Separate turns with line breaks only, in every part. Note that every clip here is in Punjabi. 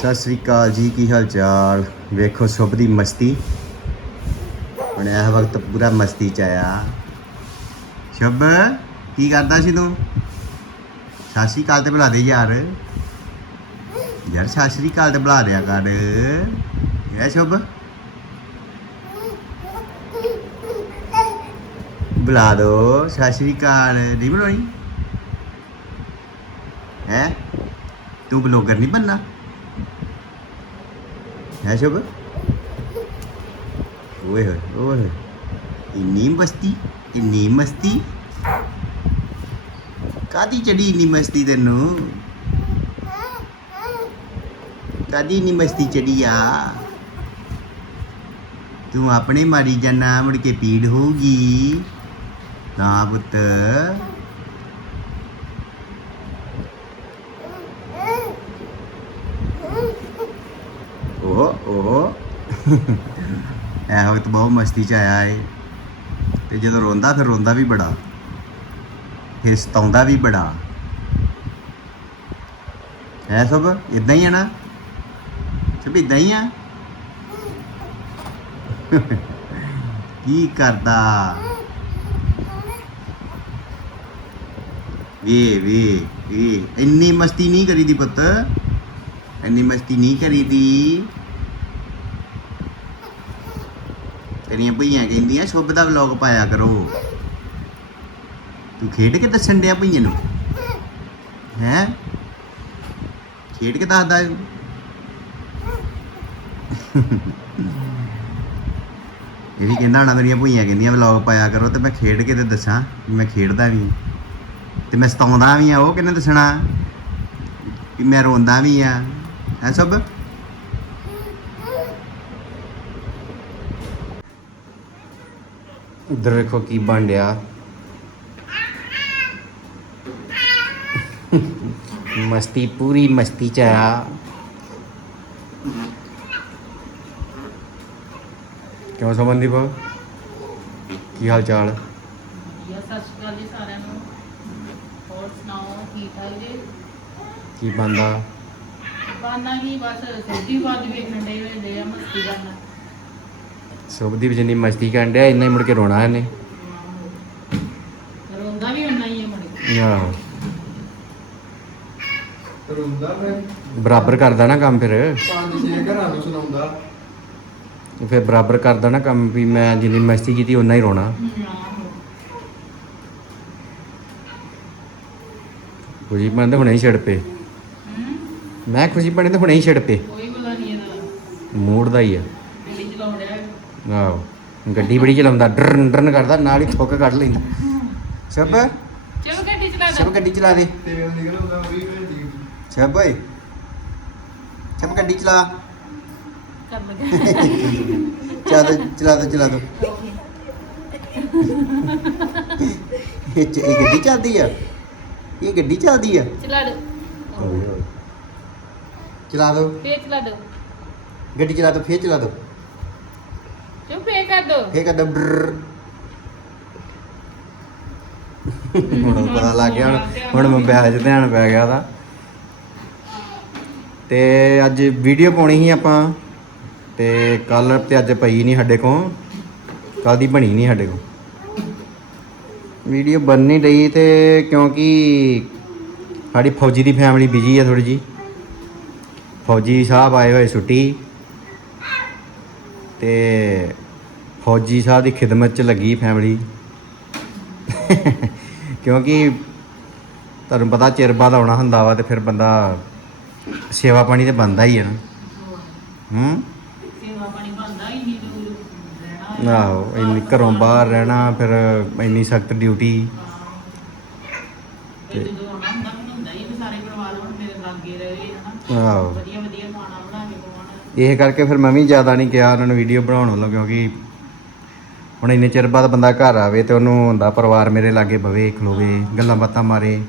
ਸਤਿ ਸ੍ਰੀ ਅਕਾਲ ਜੀ, ਕੀ ਹਾਲ ਚਾਲ? ਵੇਖੋ ਸ਼ੁਭ ਦੀ ਮਸਤੀ। ਹੁਣ ਇਹ ਵਕਤ ਪੂਰਾ ਮਸਤੀ ਚ ਆਇਆ। ਸ਼ੁਭ, ਕੀ ਕਰਦਾ ਸੀ ਤੂੰ? ਸਤਿ ਸ੍ਰੀ ਅਕਾਲ ਤੇ ਬੁਲਾ ਦੇ ਯਾਰ। ਯਾਰ, ਸਤਿ ਸ੍ਰੀ ਅਕਾਲ ਤੇ ਬੁਲਾ ਦਿਆ ਕਰ। ਇਹ ਸ਼ੁਭ? ਬੁਲਾ ਦੋ। ਸਤਿ ਸ੍ਰੀ ਅਕਾਲ। ਨਹੀਂ ਬੁਲਾਉਣੀ ਹੈ? ਤੂੰ ਬਲੌਗਰ ਨਹੀਂ ਬਣਨਾ? ਹੈ ਸ਼ੁਭ ਓਏ ਹੋਏ ਓਏ ਹੋਏ ਇੰਨੀ ਮਸਤੀ ਇੰਨੀ ਮਸਤੀ ਕਾਦੀ ਚੜੀ ਇੰਨੀ ਮਸਤੀ ਤੈਨੂੰ ਕਾਦੀ ਇੰਨੀ ਮਸਤੀ ਚੜੀ ਆ ਤੂੰ ਆਪਣੇ ਮਾਰੀ ਜਾਨਾ ਮੁੜ ਕੇ ਪੀੜ ਹੋਊਗੀ ਨਾ ਪੁੱਤ ਉਹ ਉਹ। ਇਹ ਵਕਤ ਬਹੁਤ ਮਸਤੀ ਚ ਆਇਆ ਏ। ਤੇ ਜਦੋਂ ਰੋਂਦਾ, ਫਿਰ ਰੋਂਦਾ ਵੀ ਬੜਾ। ਫਿਰ ਸਤਾਉਂਦਾ ਵੀ ਬੜਾ। ਹੈ ਸਭ? ਇਦਾਂ ਹੀ ਆ ਨਾ? ਸਭ ਇਦਾਂ ਹੀ ਆ? ਕੀ ਕਰਦਾ? ਵੇ ਵੇ ਵੇ। ਇੰਨੀ ਮਸਤੀ ਨਹੀਂ ਕਰੀਦੀ ਪੁੱਤ। ਇੰਨੀ ਮਸਤੀ ਨਹੀਂ ਕਰੀਦੀ। ਤੇਰੀਆਂ ਭਈਆਂ ਕਹਿੰਦੀਆਂ, ਸ਼ੁਭ ਦਾ ਵਲੌਗ ਪਾਇਆ ਕਰੋ। ਤੂੰ ਖੇਡ ਕੇ ਦੱਸਣ ਡਿਆ ਭਈਆਂ ਨੂੰ? ਹੈ? ਖੇਡ ਕੇ ਦੱਸਦਾ ਇਹ ਵੀ ਕਹਿੰਦਾ ਹੋਣਾ ਮੇਰੀਆਂ ਭਈਆਂ ਕਹਿੰਦੀਆਂ, ਵਲੌਗ ਪਾਇਆ ਕਰੋ ਤੇ ਮੈਂ ਖੇਡ ਕੇ ਤੇ ਦੱਸਾਂ ਵੀ ਮੈਂ ਖੇਡਦਾ ਵੀ ਤੇ ਮੈਂ ਸਤਾਉਂਦਾ ਵੀ ਆ, ਉਹ ਕਿਹਨੇ ਦੱਸਣਾ? ਵੀ ਮੈਂ ਰੋਂਦਾ ਵੀ ਆ। ਹੈ ਸਭ? ਉਧਰ ਵੇਖੋ ਕੀ ਬਣ ਰਿਹਾ। ਮਸਤੀ ਪੂਰੀ ਮਸਤੀ ਚ ਆ ਕਿਉਂ ਸਮਝਦੀ ਬਾ ਕੀ ਹਾਲ ਚਾਲ
ਵਧੀਆ ਸਤਿ ਸ਼੍ਰੀ ਅਕਾਲ ਜੀ ਸਾਰਿਆਂ ਨੂੰ। ਹੋਰ ਸੁਣਾਓ ਠੀਕ ਠਾਕ ਜੀ?
ਕੀ ਬੰਦਾ
ਬਾਨਾ ਕੀ ਬਸ ਸਬਜ਼ੀ ਬਾਦ ਵੇਖਣ ਦੇ ਵੇਲੇ ਆ ਮਸਤੀ ਕਰਨਾ।
ਸੁਭਦੀਪ ਜਿੰਨੀ ਮਸਤੀ ਕਰਨ ਡਿਆ ਇੰਨਾ ਹੀ ਮੁੜ ਕੇ ਰੋਣਾ ਇਹਨੇ।
ਰੋਂਦਾ ਵੀ ਉਨਾ ਹੀ ਹੈ ਮੁੜ
ਆਹੋ।
ਰੋਂਦਾ ਮੈਂ
ਬਰਾਬਰ ਕਰਦਾ ਨਾ ਕੰਮ ਫਿਰ।
ਪੰਜ ਛੇ ਘਰਾਂ ਨੂੰ ਸੁਣਾਉਂਦਾ।
ਫਿਰ ਬਰਾਬਰ ਕਰਦਾ ਨਾ ਕੰਮ ਵੀ ਮੈਂ ਜਿੰਨੀ ਮਸਤੀ ਕੀਤੀ ਓਨਾ ਹੀ ਰੋਣਾ। ਖੁਸ਼ੀ ਤਾਂ ਹੁਣੇ ਹੀ ਛਿੜ ਪਏ। ਮੈਂ ਖੁਸ਼ੀ ਬਣੇ ਤਾਂ ਹੁਣੇ ਹੀ ਛਿੜ ਪਏ।
ਕੋਈ ਬਲਾ ਨਹੀਂ ਇਹਦਾ।
ਮੂਡ ਦਾ ਹੀ ਆ। ਆਹੋ। ਗੱਡੀ ਬੜੀ ਚਲਾਉਂਦਾ ਡਰਨ ਡਰਨ ਕਰਦਾ ਨਾਲ ਹੀ ਥੁੱਕ ਕੱਢ ਲੈਂਦਾ। ਸਭ
ਚਲੋ ਗੱਡੀ ਚਲਾ
ਸਭ ਗੱਡੀ ਚਲਾ ਦੇ।
ਤੇਲ ਨਿਕਲ ਆਉਂਦਾ ਵੀ ਭੇਜੀ
ਸਭ ਓਏ। ਸਭ ਗੱਡੀ ਚਲਾ।
ਕਰ ਲਗਾ।
ਚਲਾ ਦੋ ਚਲਾ ਦੋ ਚਲਾ ਦੋ। ਇਹ ਚ- ਇਹ ਗੱਡੀ ਚੱਲਦੀ ਆ? ਇਹ ਗੱਡੀ ਚੱਲਦੀ ਆ?
ਚਲਾ ਦੋ।
ਚਲਾ ਦੋ।
ਫੇਰ ਚਲਾ ਦੋ।
ਗੱਡੀ ਚਲਾ ਦੋ ਫੇਰ ਚਲਾ ਦੋ।
ਦੋ
ਦੋ ਡਰ ਹੁਣ ਪਤਾ ਲੱਗ ਗਿਆ ਹੁਣ ਹੁਣ ਮੋਬਾਈਲ 'ਚ ਧਿਆਨ ਪੈ ਗਿਆ ਉਹਦਾ ਤੇ ਅੱਜ ਵੀਡੀਓ ਪਾਉਣੀ ਸੀ ਆਪਾਂ। ਤੇ ਕੱਲ ਤੇ ਅੱਜ ਪਈ ਨਹੀਂ ਸਾਡੇ ਕੋਲ। ਕੱਲ ਦੀ ਬਣੀ ਨਹੀਂ ਸਾਡੇ ਕੋਲ। ਵੀਡੀਓ ਬਣ ਨਹੀਂ ਰਹੀ ਤੇ ਕਿਉਂਕਿ ਸਾਡੀ ਫੌਜੀ ਦੀ ਫੈਮਿਲੀ ਬਿਜ਼ੀ ਆ ਥੋੜੀ ਜੀ ਫੌਜੀ ਸਾਹਿਬ ਆਏ ਹੋਏ ਛੁੱਟੀ। ਤੇ ਫੌਜੀ ਸਾਹਿਬ ਦੀ ਖਿਦਮਤ 'ਚ ਲੱਗੀ ਫੈਮਿਲੀ ਕਿਉਂਕਿ ਤੁਹਾਨੂੰ ਪਤਾ ਚਿਰ ਬਾਅਦ ਆਉਣਾ ਹੁੰਦਾ ਵਾ ਤੇ ਫਿਰ ਬੰਦਾ ਸੇਵਾ ਪਾਣੀ ਤੇ ਬੰਦਾ ਹੀ ਹੈ ਨਾ। ਹੂੰ?
ਸੇਵਾ ਪਾਣੀ ਬੰਦਾ ਹੀ ਨਹੀਂ ਦੂਰ ਰਹਿਣਾ
ਆਹੋ ਇੰਨੀ ਘਰੋਂ ਬਾਹਰ ਰਹਿਣਾ ਫਿਰ ਇੰਨੀ ਸਖਤ ਡਿਊਟੀ
ਤੇ ਜਦੋਂ ਆਉਣਾ ਹੁੰਦਾ ਮੈਨੂੰ ਹੁੰਦਾ ਹੀ ਵੀ ਸਾਰੇ ਪਰਿਵਾਰ ਹੁਣ ਮੇਰੇ ਲਾਗੇ ਰਹੇ ਹਨਾ
ਆਹੋ।
ਵਧੀਆ ਵਧੀਆ ਖਾਣਾ ਬਣਾ ਕੇ ਖਵਾਉਣਾ।
ਇਹ ਕਰਕੇ ਫਿਰ ਮੈਂ ਵੀ ਜ਼ਿਆਦਾ ਨਹੀਂ ਕਿਹਾ ਉਹਨਾਂ ਨੂੰ ਵੀਡੀਓ ਬਣਾਉਣ ਵੱਲੋਂ ਕਿਉਂਕਿ ਹੁਣ ਇੰਨੇ ਚਿਰ ਬਾਅਦ ਬੰਦਾ ਘਰ ਆਵੇ ਤੇ ਉਹਨੂੰ ਹੁੰਦਾ ਪਰਿਵਾਰ ਮੇਰੇ ਲਾਗੇ ਬਵੇ ਖਲੋਵੇ ਗੱਲਾਂ ਬਾਤਾਂ ਮਾਰੇ।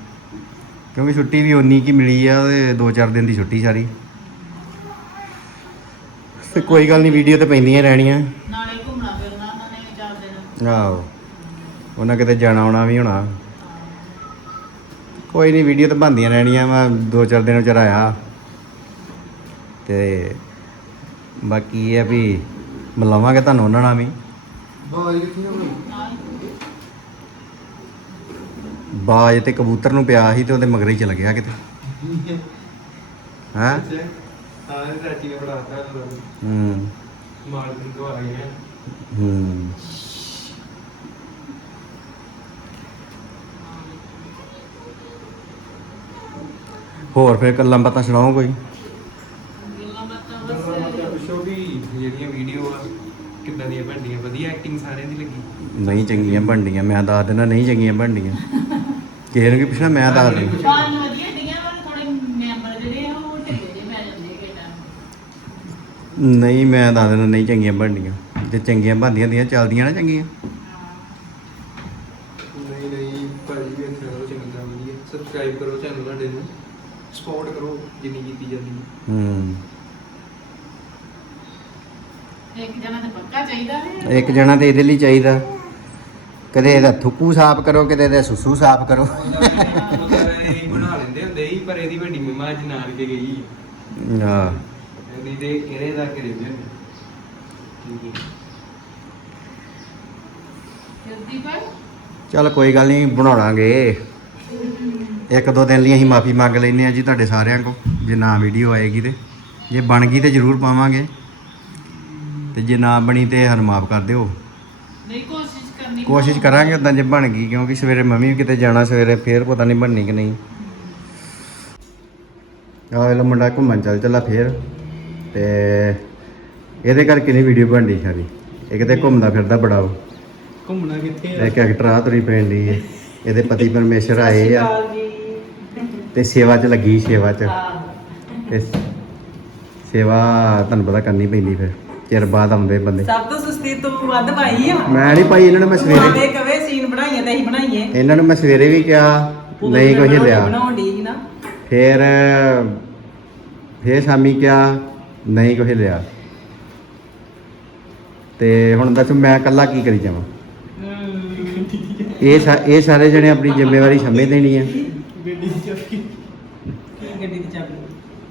ਕਿਉਂਕਿ ਛੁੱਟੀ ਵੀ ਉਨੀ ਕੀ ਮਿਲੀ ਆ ਤੇ 2-4 ਦਿਨ ਦੀ ਛੁੱਟੀ ਸਾਰੀ। ਤੇ ਕੋਈ ਗੱਲ ਨਹੀਂ ਵੀਡੀਓ ਤੇ ਪੈਂਦੀਆਂ ਰਹਿਣੀਆਂ।
ਨਾਲੇ ਘੁੰਮਣਾ ਫਿਰਨਾ ਉਹਨਾਂ ਨੇ ਚਾਰ ਦਿਨ।
ਆਹੋ। ਉਹਨਾਂ ਕਿਤੇ ਜਾਣਾ ਆਉਣਾ ਵੀ ਹੋਣਾ। ਕੋਈ ਨਹੀਂ ਵੀਡੀਓ ਤਾਂ ਬਣਦੀਆਂ ਰਹਿਣੀਆਂ ਮੈਂ ਦੋ ਚਾਰ ਦਿਨ ਚ ਆਇਆ। ਤੇ ਬਾਕੀ ਇਹ ਆ ਵੀ ਮਿਲਾਵਾਂਗੇ ਤੁਹਾਨੂੰ ਉਹਨਾਂ ਨਾਲ ਵੀ।
ਕਿੱਥੇ
ਬਾਜ ਤੇ ਕਬੂਤਰ ਨੂੰ ਪਿਆ ਸੀ ਤੇ ਉਹਦੇ ਮਗਰ ਹੀ ਚਲ ਗਿਆ ਕਿਤੇ। ਹਾਂ?
ਨੇ ਆ।
ਹੋਰ ਫਿਰ ਗੱਲਾਂ ਬਾਤਾਂ ਸੁਣਾਓ ਕੋਈ
ਗੱਲਾਂ ਬਾਤਾਂ ਬਸ
ਪੁੱਛੋ ਵੀ ਜਿਹੜੀਆਂ ਵੀਡੀਓ ਆ ਕਿੱਦਾਂ ਦੀਆਂ ਬਣਦੀਆਂ? ਵਧੀਆ ਐਕਟਿੰਗ ਸਾਰਿਆਂ ਦੀ ਲੱਗੀ?
ਨਹੀਂ ਚੰਗੀਆਂ ਬਣਦੀਆਂ। ਮੈਂ ਦੱਸ ਦਿੰਦਾ ਨਹੀਂ ਚੰਗੀਆਂ ਬਣਦੀਆਂ। ਕਿਸੇ ਨੂੰ ਕੀ ਪੁੱਛਣਾ ਮੈਂ ਦੱਸ ਦਿੰਦਾ।
ਬਾਲ ਵਧੀਆ ਡੀਆਂ ਪਰ ਥੋੜੇ ਮੈਂਬਰ ਜਿਹੜੇ ਆ ਉਹ ਢਿੱਲੇ ਜਿਹੇ ਪੈ ਜਾਂਦੇ ਕਿਹੜਾ
ਨਹੀਂ ਮੈਂ ਦੱਸ ਦਿੰਦਾ ਨਹੀਂ ਚੰਗੀਆਂ ਬਣਦੀਆਂ। ਜੇ ਚੰਗੀਆਂ ਬਣਦੀਆਂ ਦੀਆਂ ਚੱਲਦੀਆਂ ਨਾ ਚੰਗੀਆਂ।
ਨਹੀਂ ਨਹੀਂ ਭਾਜੀ ਵੀ ਇੱਥੇ ਰਹੋ ਚੰਗਾ ਵਧੀਆ ਸਬਸਕ੍ਰਾਈਬ ਕਰੋ ਚੈਨਲ ਸਾਡੇ ਨੂੰ। ਸਪੋਰਟ ਕਰੋ ਜਿੰਨੀ ਕੀਤੀ ਜਾਂਦੀ ਹੈ।
ਹੂੰ।
ਇੱਕ ਜਣਾ ਤੇ ਪੱਕਾ ਚਾਹੀਦਾ ਹੈ।
ਇੱਕ ਜਣਾ ਤੇ ਇਹਦੇ ਲਈ ਚਾਹੀਦਾ। ਕਦੇ ਇਹਦਾ ਥੁੱਕੂ ਸਾਫ਼ ਕਰੋ ਕਿਤੇ ਇਹਦਾ ਸੁਸੂ ਸਾਫ਼ ਕਰੋ।
ਇਹ ਬਣਾ ਲੈਂਦੇ ਹੁੰਦੇ ਸੀ ਪਰ ਇਹਦੀ ਵੱਡੀ ਮਮਾ ਅੱਜ ਨਾਲ ਕੇ ਗਈ
ਹਾਂ।
ਇਹਦੀ ਤੇ ਕਿਹੜੇ ਦਾ ਕਰੇ। ਹੁੰਦੇ
ਜਲਦੀ ਪਰ
ਚੱਲ ਕੋਈ ਗੱਲ ਨਹੀਂ ਬਣਾਉਣਾਗੇ ਇੱਕ ਦੋ ਦਿਨ ਲਈ ਅਸੀਂ ਮਾਫੀ ਮੰਗ ਲੈਨੇ ਆ ਜੀ ਤੁਹਾਡੇ ਸਾਰਿਆਂ ਕੋ ਜੇ ਨਾ ਵੀਡੀਓ ਆਏਗੀ ਤੇ। ਜੇ ਬਣ ਗਈ ਤੇ ਜ਼ਰੂਰ ਪਾਵਾਂਗੇ। ਤੇ ਜੇ ਨਾ ਬਣੀ ਤੇ ਸਾਨੂੰ ਮਾਫ ਕਰ ਦਿਓ।
ਨਹੀਂ ਕੋਸ਼ਿਸ਼ ਕਰਨੀ
ਕੋਸ਼ਿਸ਼ ਕਰਾਂਗੇ ਉਦਾਂ ਜੇ ਬਣ ਗਈ ਕਿਉਂਕਿ ਸਵੇਰੇ ਮੰਮੀ ਵੀ ਕਿਤੇ ਜਾਣਾ ਸਵੇਰੇ ਫੇਰ ਪਤਾ ਨਹੀਂ ਬਣਨੀ ਕਿ ਨਹੀਂ। ਆਹ ਇਹ ਲੋ ਮੁੰਡਾ ਘੁੰਮਣ ਚੱਲ ਚੱਲਾ ਫੇਰ ਤੇ ਇਹਦੇ ਕਰਕੇ ਨਹੀਂ ਵੀਡੀਓ ਬਣਦੀ ਸਾਰੀ। ਇਹ ਕਿਤੇ ਘੁੰਮਦਾ ਫਿਰਦਾ ਬੜਾ ਉਹ।
ਘੁੰਮਣਾ ਕਿੱਥੇ
ਇੱਕ ਐਕਟਰ ਆ ਤੁਰੀ ਪੈਣ ਦੀ ਹੈ ਇਹਦੇ ਪਤੀ ਪਰਮੇਸ਼ਰ ਆਏ ਆ। ਤੇ ਸੇਵਾ 'ਚ ਲੱਗੀ ਸੇਵਾ 'ਚ। ਤੇ ਸੇਵਾ ਤੁਹਾਨੂੰ ਪਤਾ ਕਰਨੀ ਪੈਂਦੀ ਫਿਰ। ਚਿਰ ਬਾਅਦ ਆਉਂਦੇ ਬੰਦੇ।
ਸਭ ਤੋਂ ਸੁਸਤੀ ਤੋਂ ਵੱਧ ਪਾਈ ਆ।
ਮੈਂ ਨਹੀਂ ਭਾਈ ਇਹਨਾਂ ਨੂੰ ਮੈਂ ਸਵੇਰੇ
ਮਾਵੇ ਕਵੇ ਸੀਨ ਬਣਾਈਏ ਤੇ ਅਸੀਂ ਬਣਾਈਏ।
ਇਹਨਾਂ ਨੂੰ ਮੈਂ ਸਵੇਰੇ ਵੀ ਕਿਹਾ
ਉਦੋਂ
ਨਹੀਂ ਕੁਝ ਲਿਆ।
ਬਣਾਉਣ ਦੀ ਸੀ ਨਾ।
ਫਿਰ ਫਿਰ ਸ਼ਾਮੀ ਕਿਹਾ ਨਹੀਂ ਕੁਝ ਲਿਆ। ਤੇ ਹੁਣ ਦੱਸ ਮੈਂ ਇਕੱਲਾ ਕੀ ਕਰੀ ਜਾਵਾਂ? ਇਹ ਸਾ- ਇਹ ਸਾਰੇ ਜਣੇ ਆਪਣੀ ਜ਼ਿੰਮੇਵਾਰੀ ਸਮਝਦੇ ਨਹੀਂ ਆ।
ਗੱਡੀ ਦੀ ਚਾਬੀ
ਕੀ ਗੱਡੀ ਦੀ ਚਾਬੀ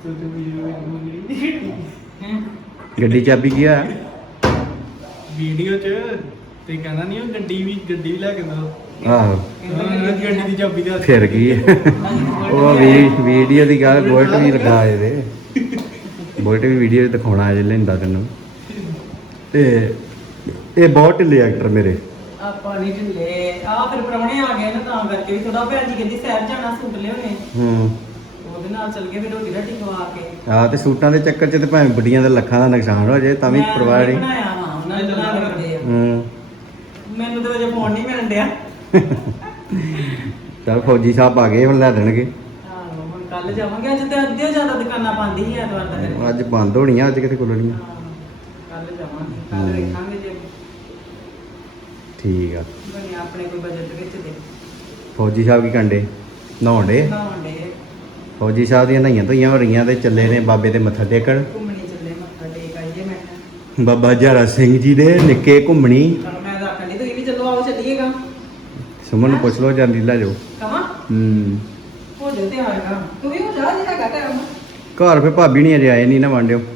ਤੂੰ ਤੇ ਵੀਡੀਓ
ਹੈਂ?
ਗੱਡੀ ਚਾਬੀ ਕੀ ਆ?
ਵੀਡੀਓ ਚ ਤੇ ਕਹਿੰਦਾ ਨਹੀਂ ਉਹ ਗੱਡੀ ਵੀ ਗੱਡੀ ਵੀ ਲੈ ਕੇ ਦੋ
ਆਹੋ।
ਗੱਡੀ ਦੀ ਚਾਬੀ ਦੇ
ਫਿਰ ਕੀ ਹੈ ਉਹ ਵੀ ਵੀਡੀਓ ਦੀ ਗੱਲ ਬੋਲਟ ਵੀ ਲਗਾ ਇਹਦੇ। ਬੋਲਟ ਵੀ ਵੀਡੀਓ ਦਿਖਾਉਣਾ ਅਜੇ ਲੈਂਦਾ ਤੈਨੂੰ। ਤੇ ਇਹ ਬਹੁਤ ਢਿੱਲੇ ਐਕਟਰ ਮੇਰੇ।
ਆਪਾਂ ਨਹੀਂ ਢਿੱਲੇ। ਆ ਫਿਰ ਪ੍ਰਾਹੁਣੇ ਆ ਗਏ ਨਾ ਤਾਂ ਕਰਕੇ ਵੀ ਥੋੜਾ ਭੈਣ ਜੀ ਕਹਿੰਦੀ ਸਹਿਰ ਜਾਣਾ ਸੂਟ ਲਿਆਉਣੇ
ਹੂੰ।
ਉਹਦੇ ਨਾਲ ਚੱਲ ਗਏ ਫਿਰ ਰੋਟੀ ਰਾਟੀ ਖਵਾ ਕੇ।
ਆ ਤੇ ਸੂਟਾਂ ਦੇ ਚੱਕਰ 'ਚ ਤੇ ਭਾਵੇਂ ਬੁੱਢੀਆਂ ਦਾ ਲੱਖਾਂ ਦਾ ਨੁਕਸਾਨ ਹੋ ਜਾਏ ਤਾਂ ਵੀ
ਮੈਂ
ਪਰਵਾਹ ਨਹੀਂ
ਬਣਾਇਆ ਹਾਂ ਉਹਨਾਂ ਨੇ ਬਣਾ ਕੇ ਦਿੱਤੇ ਆ।
ਹੂੰ।
ਮੈਨੂੰ ਤਾਂ ਵਜੇ ਫੋਨ ਨਹੀਂ ਮਿਲਣ ਡਿਆ।
ਚਲ ਫੌਜੀ ਸਾਹਿਬ ਆ ਗਏ ਹੁਣ ਲੈ ਦੇਣਗੇ।
ਆਹੋ ਹੁਣ ਕੱਲ ਜਾਵਾਂਗੇ। ਅੱਜ ਤੇ ਅੱਧੇ ਜ਼ਿਆਦਾ ਦੁਕਾਨਾਂ ਬੰਦ ਹੀ ਐਤਵਾਰ ਦਾ ਕਰਕੇ
ਅੱਜ ਬੰਦ ਹੋਣੀਆਂ ਅੱਜ ਕਿਤੇ ਖੁੱਲਣੀਆਂ।
ਕੱਲ ਜਾਵਾਂਗੇ। ਕੱਲ
ਹਮ।
ਵੇਖਾਂਗੇ ਜੇ
ਠੀਕ ਆ।
ਬਣਿਆ ਆਪਣੇ ਕੋਈ ਬਜਟ ਵਿੱਚ ਦੇ
ਫੌਜੀ ਸਾਹਿਬ ਕੀ ਕੰਡੇ ਨਹਾਉਣ ਡੇ
ਨਹਾਉਣ ਡੇ
ਫੌਜੀ ਸਾਹਿਬ ਦੀਆਂ ਨਹਾਈਆਂ ਧੋਈਆਂ ਹੋ ਰਹੀਆਂ ਤੇ ਚੱਲੇ ਨੇ ਬਾਬੇ ਦੇ ਮੱਥਾ ਟੇਕਣ।
ਘੁੰਮਣੀ ਚੱਲੇ ਮੱਥਾ ਟੇਕ ਆਈਏ ਮੈਂ। ਕਿਹਾ।
ਬਾਬਾ ਜਹਰਾ ਸਿੰਘ ਜੀ ਦੇ ਨਿੱਕੇ ਘੁੰਮਣੀ।
ਮੈਂ ਤਾਂ ਆਖਣ ਡਈ ਤੁਸੀਂ ਵੀ ਚੱਲੋ ਆਓ ਚੱਲੀਏਗਾ।
ਸੁਮਨ ਨੂੰ ਪੁੱਛ ਲਓ ਜਾਂਦੀ ਲੈ ਜਾਓ।
ਕਹਾਂ
ਹੂੰ।
ਹੋ ਜਾ ਤੇ ਆਏਗਾ ਤੂੰ ਵੀ ਹੋ ਜਾ
ਘਰ ਫੇ ਭਾਬੀ ਨਹੀਂ ਅਜੇ ਆਏ ਨਹੀਂ ਨਾ ਵਾਂਡਿਓ
ਹੁਣ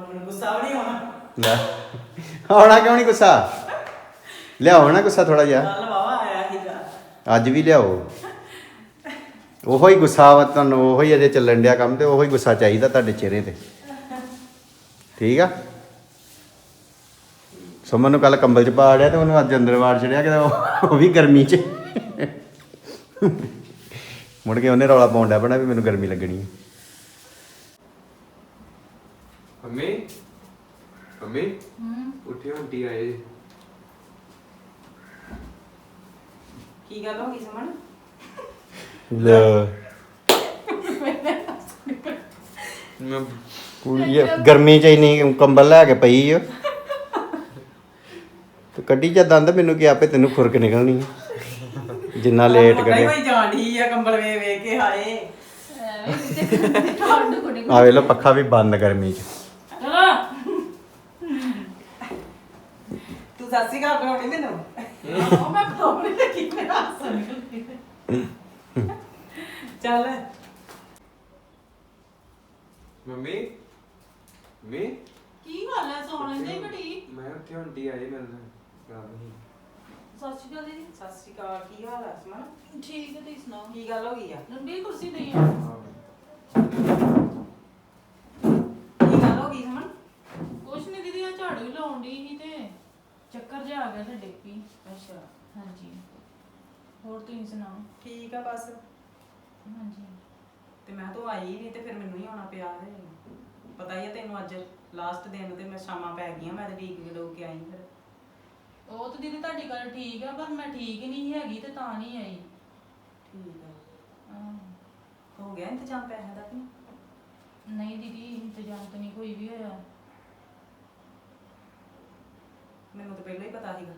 ਮੈਨੂੰ ਗੁੱਸਾ ਵੀ ਨਹੀਂ ਆਉਣਾ।
ਲੈ। ਆਉਣਾ ਕਿਉਂ ਨਹੀਂ ਗੁੱਸਾ? ਲਿਆਓ ਨਾ ਗੁੱਸਾ ਥੋੜਾ ਜਿਹਾ।
ਕੱਲ ਵਾਵਾ ਆਇਆ ਸੀਗਾ।
ਅੱਜ ਵੀ ਲਿਆਓ। ਉਹੋ ਹੀ ਗੁੱਸਾ ਵਾ ਤੁਹਾਨੂੰ ਉਹੋ ਹੀ ਅਜੇ ਚੱਲਣ ਡਿਆ ਕੰਮ ਤੇ ਉਹੋ ਹੀ ਗੁੱਸਾ ਚਾਹੀਦਾ ਤੁਹਾਡੇ ਚਿਹਰੇ ਤੇ। ਠੀਕ ਆ? ਸੁਮਨ ਨੂੰ ਕੱਲ ਕੰਬਲ ਚ ਪਾੜਿਆ ਤੇ ਉਹਨੂੰ ਅੱਜ ਅੰਦਰ ਵਾੜ ਛੜਿਆ ਕਿ ਉਹ ਵੀ ਗਰਮੀ ਚ। ਮੁੜ ਕੇ ਉਹਨੇ ਰੌਲਾ ਪਾਉਣ ਡਿਆ ਬਣਾ ਵੀ ਮੈਨੂੰ ਗਰਮੀ ਲੱਗਣੀ ਹੈ
ਮੰਮੀ? ਮੰਮੀ?
ਹੂੰ।
ਉੱਠਿਓ ਆਂਟੀ ਆਏ।
ਕੀ ਗੱਲ ਹੋ ਗਈ ਸਮਣ
ਲੈ
ਮੈਂ
ਕੁੜੀ ਆ, ਗਰਮੀ ਚ ਇੰਨੀ ਕੰਬਲ ਲੈ ਕੇ ਪਈ ਆ ਤੇ ਕੱਢੀ ਜਾਂ ਦੰਦ ਮੈਨੂੰ ਕੀ ਆਪੇ ਤੈਨੂੰ ਖੁਰਕ ਨਿਕਲਣੀ ਆ। ਜਿੰਨਾ ਲੇਟ
ਕਰੇ ਜਾਣੀ ਆ ਕੰਬਲ ਵੇ ਵੇ ਕੇ ਹਾਏ
ਠੰਡ ਕੁੜੀ
ਆ ਵੇ ਲੋ ਪੱਖਾ ਵੀ ਬੰਦ ਗਰਮੀ ਚ
ਚਲੋ
ਤੂੰ ਸੱਸੀ ਘਰ ਬਣਾਉਣੀ ਮੈਨੂੰ
ਉਹ ਮੈਂ ਖੋਪੜੀ ਤੇ ਕਿੰਨੇ ਹੱਸ ਨਿਕਲ
ਚੱਲ
ਮੰਮੀ ਵੀ ਕੀ ਗੱਲ ਹੈ ਸੌਣ ਲੈਂਦੇ ਘੜੀ?
ਮੈਂ ਉੱਥੇ ਹੁੰਦੀ ਆਈ ਮਿਲਣ ਗੱਲ ਨਹੀਂ।
ਸਤਿ ਸ਼੍ਰੀ ਅਕਾਲ ਦੀਦੀ। ਸਤਿ ਕੀ ਹਾਲ ਹੈ ਅਸਮਨ
ਠੀਕ ਹੈ ਤੁਸੀਂ ਸੁਣਾਓ?
ਕੀ ਗੱਲ ਹੋ ਗਈ ਆ?
ਨੰਬੀ ਕੁਰਸੀ ਨਹੀਂ ਆ।
ਕੀ ਗੱਲ ਹੋ ਗਈ ਅਸਮਨ
ਕੁਛ ਨਹੀਂ ਦੀਦੀ ਆ ਝਾੜੂ ਲਾਉਣ ਦੀ ਸੀ ਤੇ। ਚੱਕਰ ਜਿਹਾ ਆ ਗਿਆ ਢੱਡੇ ਪੀ
ਅੱਛਾ।
ਹਾਂਜੀ। ਹੋਰ ਤੁਸੀਂ ਸੁਣਾਓ?
ਠੀਕ ਆ ਬਸ।
ਹਾਂਜੀ।
ਤੇ ਮੈਂ ਤੂੰ ਆਈ ਨਹੀਂ ਤੇ ਫਿਰ ਮੈਨੂੰ ਹੀ ਆਉਣਾ ਪਿਆ ਤੇ ਪਤਾ ਹੀ ਆ ਤੈਨੂੰ ਅੱਜ ਲਾਸਟ ਦਿਨ ਤੇ ਮੈਂ ਸ਼ਾਮਾਂ ਪੈ ਗਈਆਂ ਮੈਂ ਤੇ ਡੀਕ ਗੜੋ ਕੇ ਆਈ ਫਿਰ।
ਉਹ ਤਾਂ ਦੀਦੀ ਤੁਹਾਡੀ ਗੱਲ ਠੀਕ ਆ ਪਰ ਮੈਂ ਠੀਕ ਹੀ ਨਹੀਂ ਹੈਗੀ ਤੇ ਤਾਂ ਨਹੀਂ ਆਈ।
ਠੀਕ ਆ।
ਆਹ,
ਹੋ ਗਿਆ ਇੰਤਜ਼ਾਮ ਪੈਸੇ ਦਾ ਕਿ? ਨਹੀਂ?
ਨਹੀਂ ਦੀਦੀ ਇੰਤਜ਼ਾਮ ਤਾਂ ਨਹੀਂ ਕੋਈ ਵੀ ਹੋਇਆ।
ਮੈਨੂੰ ਤਾਂ ਪਹਿਲਾਂ ਹੀ ਪਤਾ ਸੀਗਾ।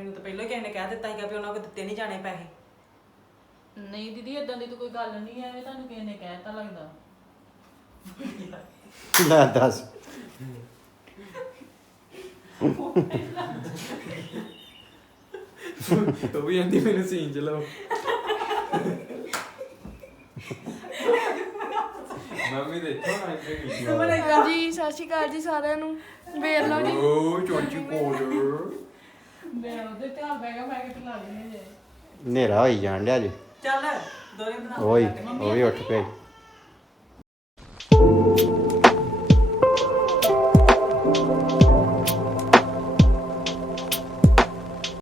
ਮੈਨੂੰ ਤਾਂ ਪਹਿਲਾਂ ਹੀ ਕਿਸੇ ਨੇ ਕਹਿ ਦਿੱਤਾ ਸੀਗਾ ਵੀ ਉਹਨਾਂ ਕੋਲ ਦਿੱਤੇ ਨਹੀਂ ਜਾਣੇ ਪੈਸੇ।
ਨਹੀਂ ਦੀਦੀ ਇਦਾਂ ਦੀ ਤਾਂ ਕੋਈ ਗੱਲ ਨਹੀਂ ਐਵੇਂ ਤੁਹਾਨੂੰ ਕਿਸੇ ਨੇ ਕਹਿਤਾ ਲੱਗਦਾ।
ਲੈ ਦੱਸ।
ਉਹ ਵੀ ਆਂਦੀ ਮੈਨੂੰ ਸੀਨ ਚ ਲਾਓ। ਮੰਮੀ ਦੇਖੋ ਨਾ ਇੱਥੇ
ਹਾਂਜੀ ਸਤਿ ਸ਼੍ਰੀ ਅਕਾਲ ਜੀ ਸਾਰਿਆਂ ਨੂੰ। ਵੇਰ ਲਓ ਜੀ।
ਓ ਚੋਂਚੀ ਕੋਲ।
ਮੈਂ ਉਹਦੇ ਧਿਆਨ ਪੈ ਗਿਆ ਮੈਂ ਕਿਤੇ ਲਾ ਲੈਣੇ ਜੇ।
ਹਨੇਰਾ ਹੋਈ ਜਾਣ ਡਿਆ ਜੀ।
ਚੱਲ ਦੋਰੇ ਬਣਾ
ਓਏ ਉਹ ਵੀ ਉੱਠ ਪਏ।